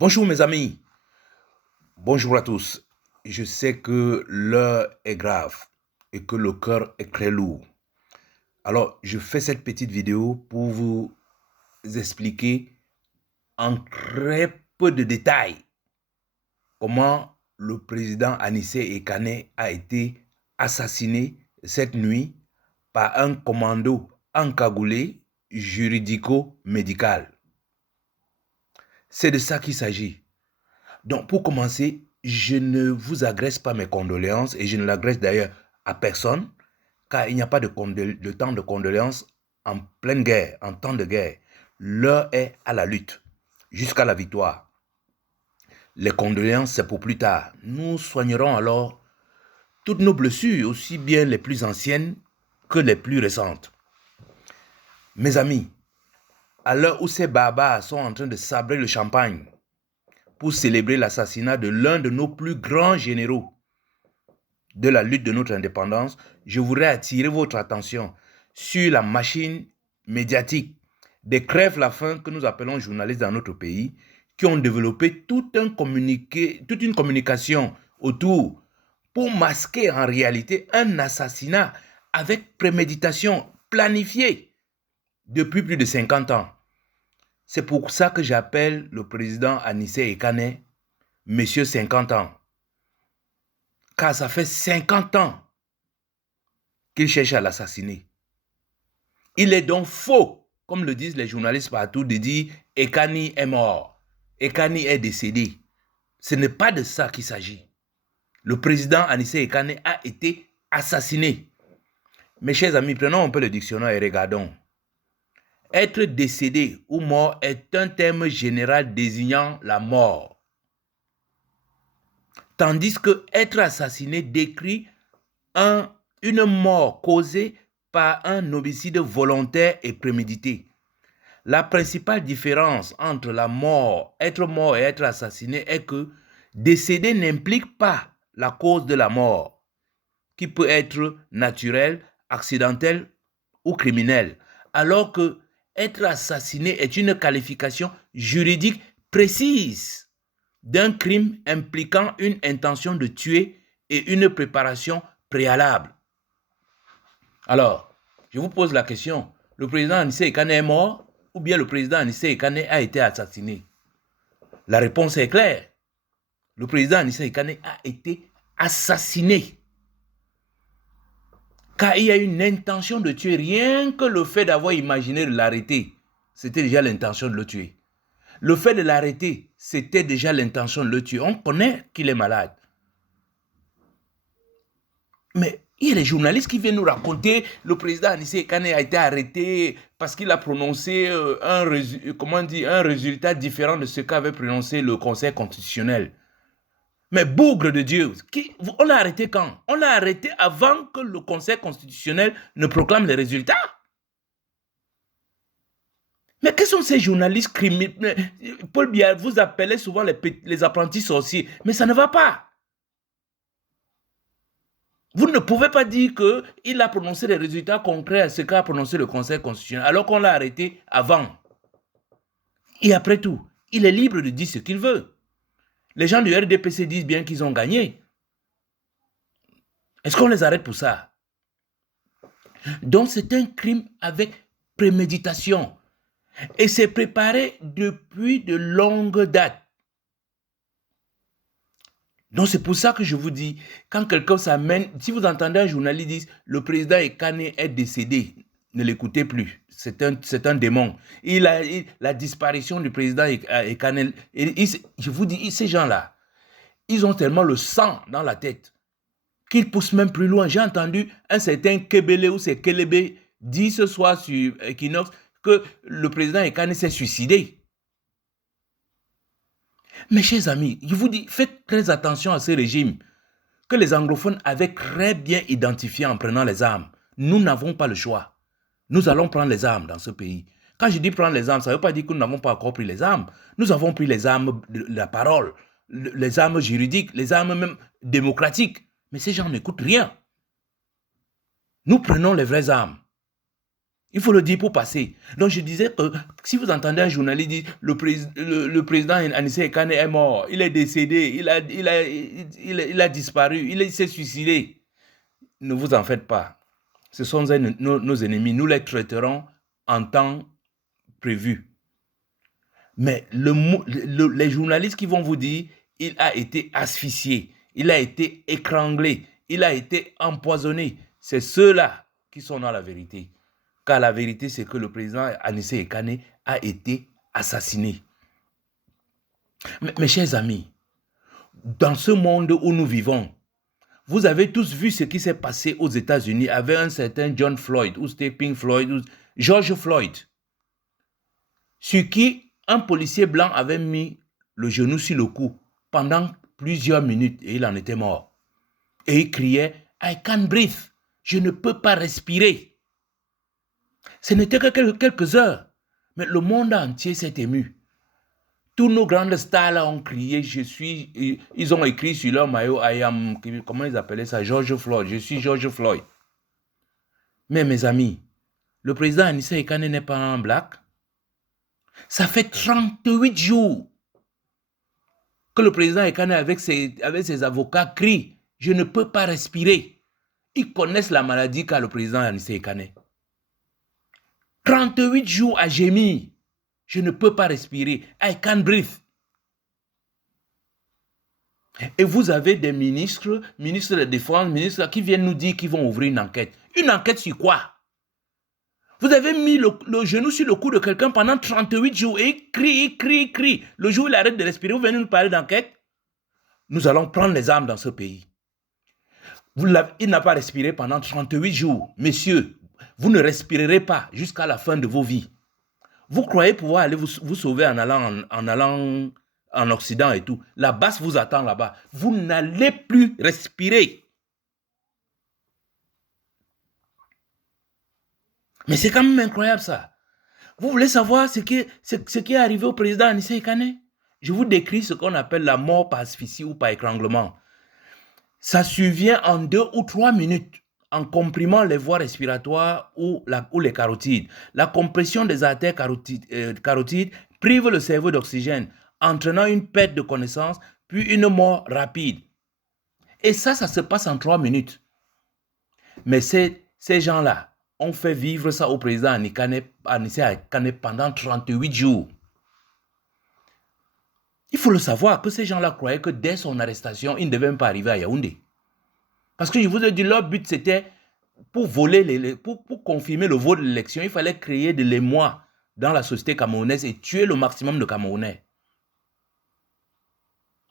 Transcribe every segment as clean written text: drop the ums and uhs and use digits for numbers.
Bonjour mes amis, bonjour à tous. Je sais que l'heure est grave et que le cœur est très lourd. Alors, je fais cette petite vidéo pour vous expliquer en très peu de détails comment le président Anissé Ekane a été assassiné cette nuit par un commando encagoulé juridico-médical. C'est de ça qu'il s'agit. Donc, pour commencer, je ne vous agresse pas mes condoléances et je ne l'agresse d'ailleurs à personne, car il n'y a pas de temps de condoléances en pleine guerre, en temps de guerre. L'heure est à la lutte, jusqu'à la victoire. Les condoléances, c'est pour plus tard. Nous soignerons alors toutes nos blessures, aussi bien les plus anciennes que les plus récentes. Mes amis, à l'heure où ces barbares sont en train de sabrer le champagne pour célébrer l'assassinat de l'un de nos plus grands généraux de la lutte de notre indépendance, je voudrais attirer votre attention sur la machine médiatique des crèves-la-faim que nous appelons journalistes dans notre pays, qui ont développé toute une communication autour pour masquer en réalité un assassinat avec préméditation planifiée depuis plus de 50 ans. C'est pour ça que j'appelle le président Anissé Ekane Monsieur 50 ans. Car ça fait 50 ans qu'il cherche à l'assassiner. Il est donc faux, comme le disent les journalistes partout, de dire Ekani est mort, Ekani est décédé. Ce n'est pas de ça qu'il s'agit. Le président Anissé Ekane a été assassiné. Mes chers amis, prenons un peu le dictionnaire et regardons. Être décédé ou mort est un terme général désignant la mort. Tandis que être assassiné décrit une mort causée par un homicide volontaire et prémédité. La principale différence entre être mort et être assassiné est que décédé n'implique pas la cause de la mort, qui peut être naturelle, accidentelle ou criminelle, alors que être assassiné est une qualification juridique précise d'un crime impliquant une intention de tuer et une préparation préalable. Alors, je vous pose la question, le président Anissé Ekane est mort ou bien le président Anissé Ekane a été assassiné? La réponse est claire. Le président Anissé Ekane a été assassiné. Car il y a une intention de tuer. Rien que le fait d'avoir imaginé de l'arrêter, c'était déjà l'intention de le tuer. Le fait de l'arrêter, c'était déjà l'intention de le tuer. On connaît qu'il est malade. Mais il y a des journalistes qui viennent nous raconter le président Anissé Ekane a été arrêté parce qu'il a prononcé un résultat différent de ce qu'avait prononcé le Conseil constitutionnel. Mais bougre de Dieu, on l'a arrêté quand? On l'a arrêté avant que le Conseil constitutionnel ne proclame les résultats. Mais quels sont ces journalistes criminels? Paul Biya, vous appelez souvent les apprentis sorciers, mais ça ne va pas. Vous ne pouvez pas dire qu'il a prononcé les résultats concrets à ce qu'a prononcé le Conseil constitutionnel, alors qu'on l'a arrêté avant. Et après tout, il est libre de dire ce qu'il veut. Les gens du RDPC disent bien qu'ils ont gagné. Est-ce qu'on les arrête pour ça? Donc c'est un crime avec préméditation. Et c'est préparé depuis de longues dates. Donc c'est pour ça que je vous dis, quand quelqu'un s'amène, si vous entendez un journaliste dire le président Ekane est décédé, ne l'écoutez plus. C'est un démon. La disparition du président Ekane, je vous dis, ces gens-là, ils ont tellement le sang dans la tête qu'ils poussent même plus loin. J'ai entendu un certain Kebele ou c'est Kelebe dire ce soir sur Equinox que le président Ekane s'est suicidé. Mes chers amis, je vous dis, faites très attention à ce régime que les anglophones avaient très bien identifié en prenant les armes. Nous n'avons pas le choix. Nous allons prendre les armes dans ce pays. Quand je dis prendre les armes, ça ne veut pas dire que nous n'avons pas encore pris les armes. Nous avons pris les armes de la parole, les armes juridiques, les armes même démocratiques. Mais ces gens n'écoutent rien. Nous prenons les vraies armes. Il faut le dire pour passer. Donc, je disais que si vous entendez un journaliste dire le président Anissé Ekane est mort, il est décédé, il a disparu, il s'est suicidé, ne vous en faites pas. Ce sont nos ennemis. Nous les traiterons en temps prévu. Mais les journalistes qui vont vous dire il a été asphyxié, il a été étranglé, il a été empoisonné, c'est ceux-là qui sont dans la vérité. Car la vérité, c'est que le président Anissé Ekane a été assassiné. Mes chers amis, dans ce monde où nous vivons, vous avez tous vu ce qui s'est passé aux États-Unis avec un certain John Floyd, ou Pink Floyd, ou George Floyd, sur qui un policier blanc avait mis le genou sur le cou pendant plusieurs minutes et il en était mort. Et il criait « I can't breathe », je ne peux pas respirer. Ce n'était que quelques heures, mais le monde entier s'est ému. Tous nos grandes stars là ont crié, ils ont écrit sur leur maillot, comment ils appelaient ça, George Floyd, je suis George Floyd. Mais mes amis, le président Anissé Ekane n'est pas un black. Ça fait 38 jours que le président Ekane avec ses avocats crie, je ne peux pas respirer. Ils connaissent la maladie qu'a le président Anissé Ekane. 38 jours à gémir. Je ne peux pas respirer. I can't breathe. Et vous avez des ministres de la Défense, ministres qui viennent nous dire qu'ils vont ouvrir une enquête. Une enquête sur quoi? Vous avez mis le genou sur le cou de quelqu'un pendant 38 jours et il crie. Le jour où il arrête de respirer, vous venez nous parler d'enquête? Nous allons prendre les armes dans ce pays. Il n'a pas respiré pendant 38 jours. Messieurs, vous ne respirerez pas jusqu'à la fin de vos vies. Vous croyez pouvoir aller vous sauver en allant en Occident et tout. La basse vous attend là-bas. Vous n'allez plus respirer. Mais c'est quand même incroyable ça. Vous voulez savoir ce qui est arrivé au président Anissé Ekane? Je vous décris ce qu'on appelle la mort par asphyxie ou par étranglement. Ça survient en 2 ou 3 minutes en comprimant les voies respiratoires ou les carotides. La compression des artères carotides prive le cerveau d'oxygène, entraînant une perte de connaissance, puis une mort rapide. Et ça se passe en 3 minutes. Mais ces gens-là ont fait vivre ça au président Anissé Ekane pendant 38 jours. Il faut le savoir que ces gens-là croyaient que dès son arrestation, il ne devait même pas arriver à Yaoundé. Parce que je vous ai dit, leur but c'était pour voler, pour confirmer le vote de l'élection, il fallait créer de l'émoi dans la société camerounaise et tuer le maximum de Camerounais.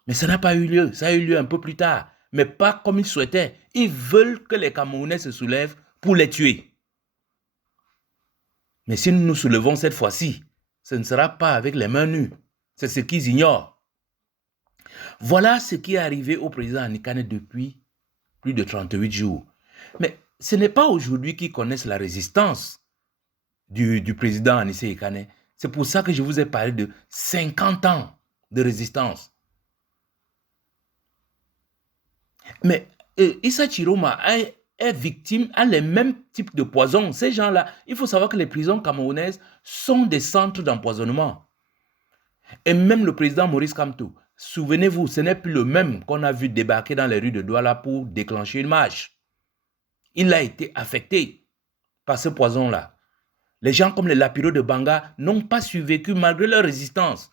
Mais ça n'a pas eu lieu, ça a eu lieu un peu plus tard, mais pas comme ils souhaitaient. Ils veulent que les Camerounais se soulèvent pour les tuer. Mais si nous nous soulevons cette fois-ci, ce ne sera pas avec les mains nues. C'est ce qu'ils ignorent. Voilà ce qui est arrivé au président Anikane depuis plus de 38 jours. Mais ce n'est pas aujourd'hui qu'ils connaissent la résistance du président Anissé Ekane. C'est pour ça que je vous ai parlé de 50 ans de résistance. Mais Issa Chiroma est victime, a les mêmes types de poisons. Ces gens-là, il faut savoir que les prisons camerounaises sont des centres d'empoisonnement. Et même le président Maurice Kamto, souvenez-vous, ce n'est plus le même qu'on a vu débarquer dans les rues de Douala pour déclencher une marche. Il a été affecté par ce poison-là. Les gens comme les Lapiro de Banga n'ont pas survécu malgré leur résistance.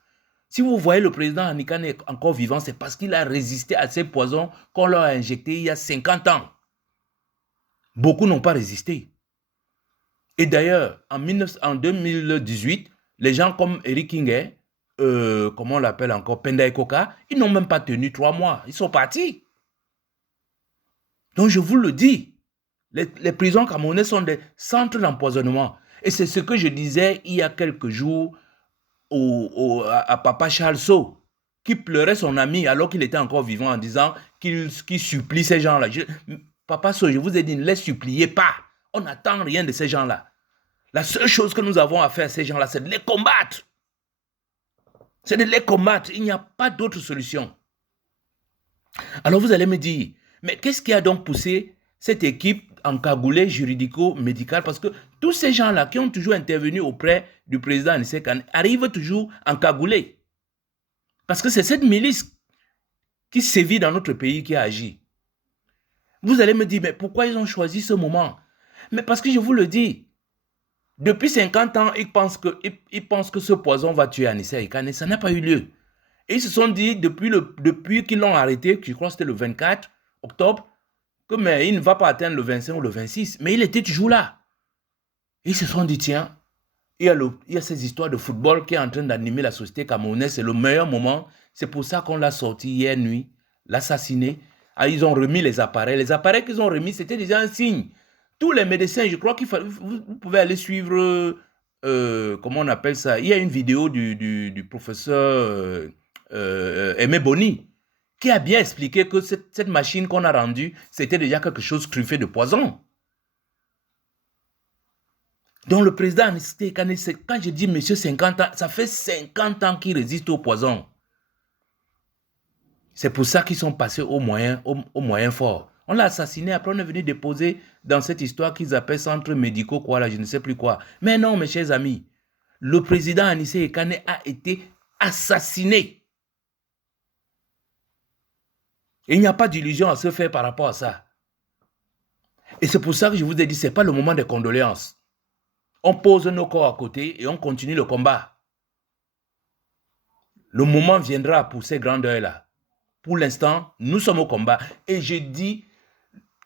Si vous voyez le président Anikane encore vivant, c'est parce qu'il a résisté à ces poisons qu'on leur a injectés il y a 50 ans. Beaucoup n'ont pas résisté. Et d'ailleurs, en 2018, les gens comme Eric Kingé, comment on l'appelle encore, Penda Koka, ils n'ont même pas tenu 3 mois. Ils sont partis. Donc je vous le dis, les prisons camerounaises sont des centres d'empoisonnement. Et c'est ce que je disais il y a quelques jours à Papa Charles Sow, qui pleurait son ami alors qu'il était encore vivant en disant qu'il supplie ces gens-là. Papa Sow, je vous ai dit, ne les suppliez pas. On n'attend rien de ces gens-là. La seule chose que nous avons à faire à ces gens-là, c'est de les combattre. C'est de les combattre. Il n'y a pas d'autre solution. Alors vous allez me dire, mais qu'est-ce qui a donc poussé cette équipe encagoulé juridico-médical parce que tous ces gens-là qui ont toujours intervenu auprès du président Anissé Kane arrivent toujours encagoulés. Parce que c'est cette milice qui sévit dans notre pays qui a agi. Vous allez me dire, mais pourquoi ils ont choisi ce moment? Mais parce que je vous le dis, depuis 50 ans, ils pensent que ce poison va tuer Anissé Kane. Ça n'a pas eu lieu. Et ils se sont dit, depuis qu'ils l'ont arrêté, je crois que c'était le 24 octobre, que mais il ne va pas atteindre le 25 ou le 26. Mais il était toujours là. Et ils se sont dit, tiens, il y a ces histoires de football qui est en train d'animer la société camerounaise. C'est le meilleur moment. C'est pour ça qu'on l'a sorti hier nuit, l'assassiné. Ah, ils ont remis les appareils. Les appareils qu'ils ont remis, c'était déjà un signe. Tous les médecins, je crois qu'il faut, vous pouvez aller suivre, comment on appelle ça? Il y a une vidéo du professeur Aimé Boni qui a bien expliqué que cette machine qu'on a rendue, c'était déjà quelque chose truffé de poison. Donc le président Anissé Kane, quand je dis monsieur 50 ans, ça fait 50 ans qu'il résiste au poison. C'est pour ça qu'ils sont passés au moyen fort. On l'a assassiné, après on est venu déposer dans cette histoire qu'ils appellent centre médicaux, quoi, là, je ne sais plus quoi. Mais non, mes chers amis, le président Anissé Kane a été assassiné. Et il n'y a pas d'illusion à se faire par rapport à ça. Et c'est pour ça que je vous ai dit, ce n'est pas le moment des condoléances. On pose nos corps à côté et on continue le combat. Le moment viendra pour ces grands deuils-là. Pour l'instant, nous sommes au combat. Et je dis,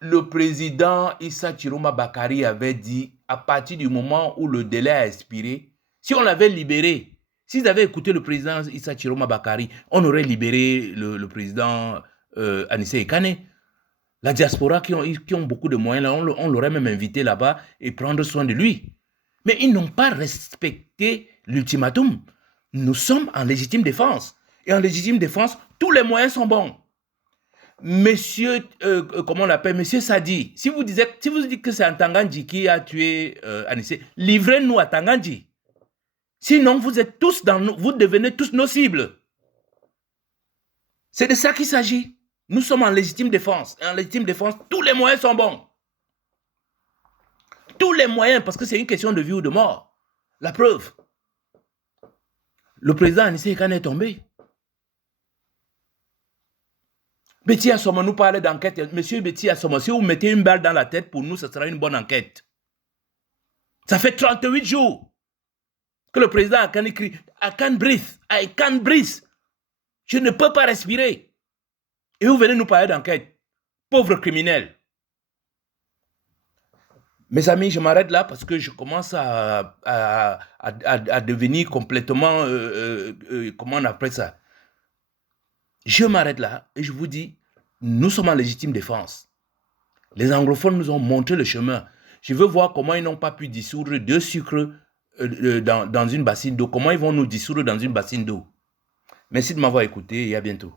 le président Issa Chiroma Bakari avait dit, à partir du moment où le délai a expiré, si on l'avait libéré, s'ils avaient écouté le président Issa Chiroma Bakari, on aurait libéré le président Anissé Kane. La diaspora qui ont beaucoup de moyens, là, on l'aurait même invité là-bas et prendre soin de lui. Mais ils n'ont pas respecté l'ultimatum. Nous sommes en légitime défense. Et en légitime défense, tous les moyens sont bons. Monsieur, comment on l'appelle, monsieur Sadi, si vous dites que c'est un Tangandji qui a tué Anissé, livrez-nous à Tangandji. Sinon, vous devenez tous nos cibles. C'est de ça qu'il s'agit. Nous sommes en légitime défense. Et en légitime défense, tous les moyens sont bons. Tous les moyens, parce que c'est une question de vie ou de mort. La preuve. Le président Anissé Kane est tombé. Betty Assoma nous parlait d'enquête. Monsieur Betty Assoma, si vous mettez une balle dans la tête, pour nous, ce sera une bonne enquête. Ça fait 38 jours que le président a écrit « I can't breathe, I can't breathe ». Je ne peux pas respirer. Et vous venez nous parler d'enquête. Pauvre criminel. Mes amis, je m'arrête là parce que je commence à devenir complètement, comment on appelle ça? Je m'arrête là et je vous dis, nous sommes en légitime défense. Les anglophones nous ont montré le chemin. Je veux voir comment ils n'ont pas pu dissoudre 2 sucres dans une bassine d'eau. Comment ils vont nous dissoudre dans une bassine d'eau? Merci de m'avoir écouté et à bientôt.